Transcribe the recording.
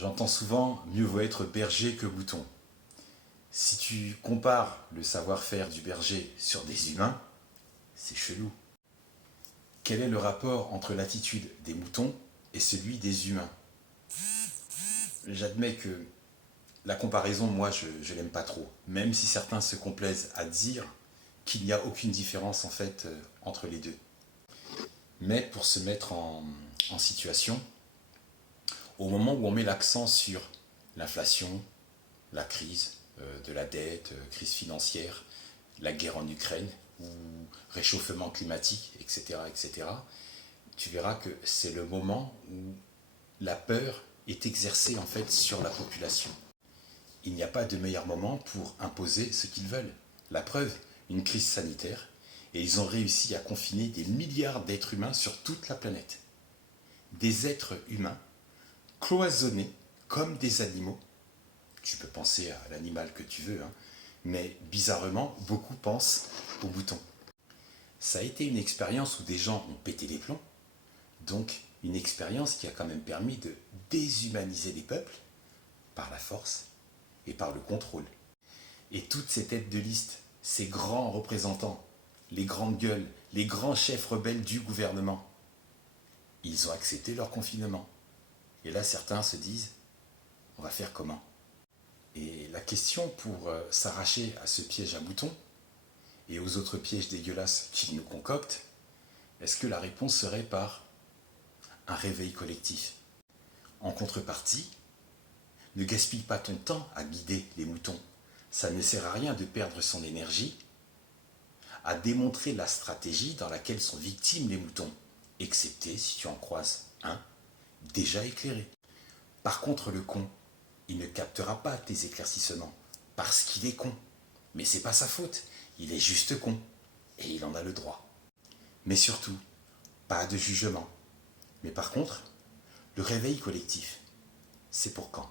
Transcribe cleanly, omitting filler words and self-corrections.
J'entends souvent mieux vaut être berger que mouton. Si tu compares le savoir-faire du berger sur des humains, c'est chelou. Quel est le rapport entre l'attitude des moutons et celui des humains? J'admets que la comparaison, moi, je l'aime pas trop. Même si certains se complaisent à dire qu'il n'y a aucune différence en fait entre les deux. Mais pour se mettre en situation, au moment où on met l'accent sur l'inflation, la crise de la dette, crise financière, la guerre en Ukraine ou réchauffement climatique, etc., etc., tu verras que c'est le moment où la peur est exercée en fait sur la population. Il n'y a pas de meilleur moment pour imposer ce qu'ils veulent. La preuve, une crise sanitaire, et ils ont réussi à confiner des milliards d'êtres humains sur toute la planète. Des êtres humains cloisonnés comme des animaux. Tu peux penser à l'animal que tu veux, hein, mais bizarrement, beaucoup pensent aux boutons. Ça a été une expérience où des gens ont pété les plombs, donc une expérience qui a quand même permis de déshumaniser les peuples par la force et par le contrôle. Et toutes ces têtes de liste, ces grands représentants, les grandes gueules, les grands chefs rebelles du gouvernement, ils ont accepté leur confinement. Et là, certains se disent, on va faire comment? Et la question pour s'arracher à ce piège à boutons et aux autres pièges dégueulasses qu'ils nous concoctent, est-ce que la réponse serait par un réveil collectif? En contrepartie, ne gaspille pas ton temps à guider les moutons. Ça ne sert à rien de perdre son énergie à démontrer la stratégie dans laquelle sont victimes les moutons, excepté si tu en croises un déjà éclairé. Par contre, le con, il ne captera pas tes éclaircissements, parce qu'il est con. Mais c'est pas sa faute, il est juste con, et il en a le droit. Mais surtout, pas de jugement. Mais par contre, le réveil collectif, c'est pour quand?